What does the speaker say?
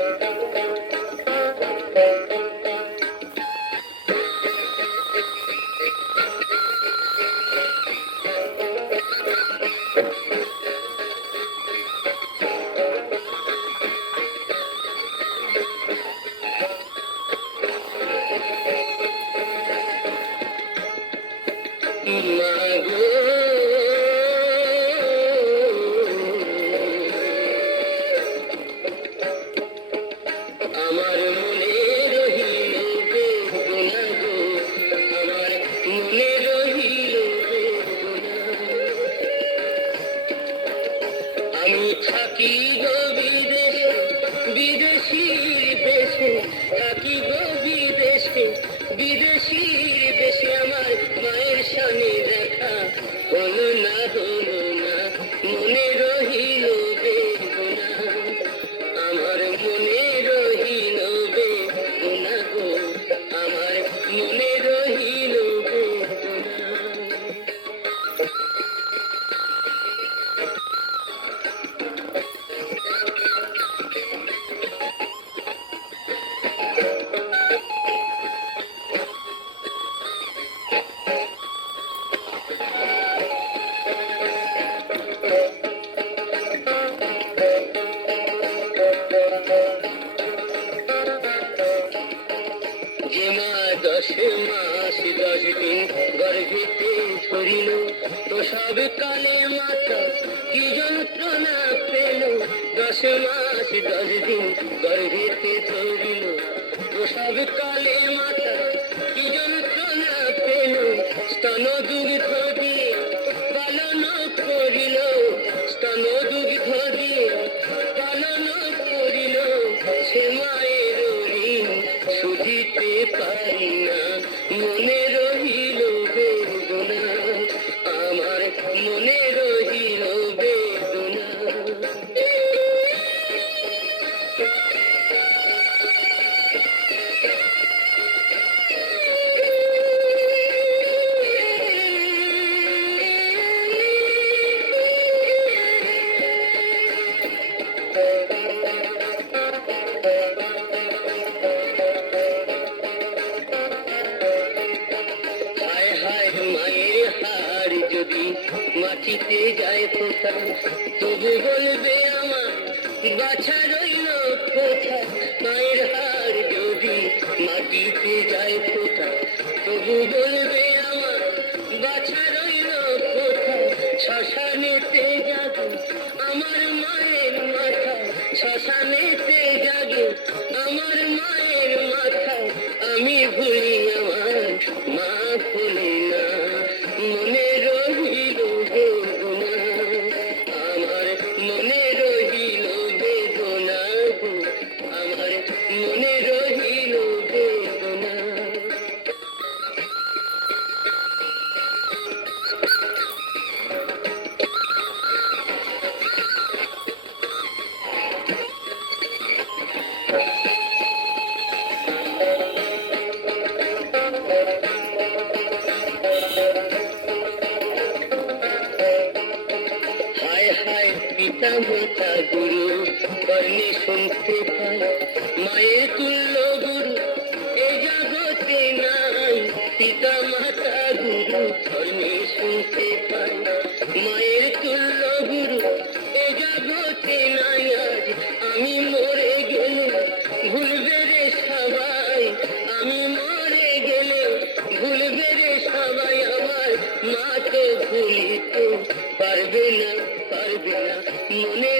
আমার বিদেশে বিদেশে মাস দশ দিন গর্ভেতে ধরিল তো সব কালে মাতা কি যন্ত্রণা পেল দশ সব কালে মাতা পারি না মনে মাটিতে যায় কোথা তবু বলবে আমার, বাছা রইল কোথা? মায়ের হার যদি মাটিতে যায় কোথা তবু বলবে আমার পিতা মাতা গুরু, কর্ণে শুনতে মায়ের তুল্য গুরু, এ জগতে নাই। পিতা মাতা গুরু, কর্ণে শুনতে পাই মায়ের তুল্য গুরু, এ জগতে নাই আজ। আমি মরে গেলে ভুলবে রে সবাই। আমি মরে গেলে ভুলবে রে সবাই। আমার মাকে ভুলিতে পারবে না। পারবে মনে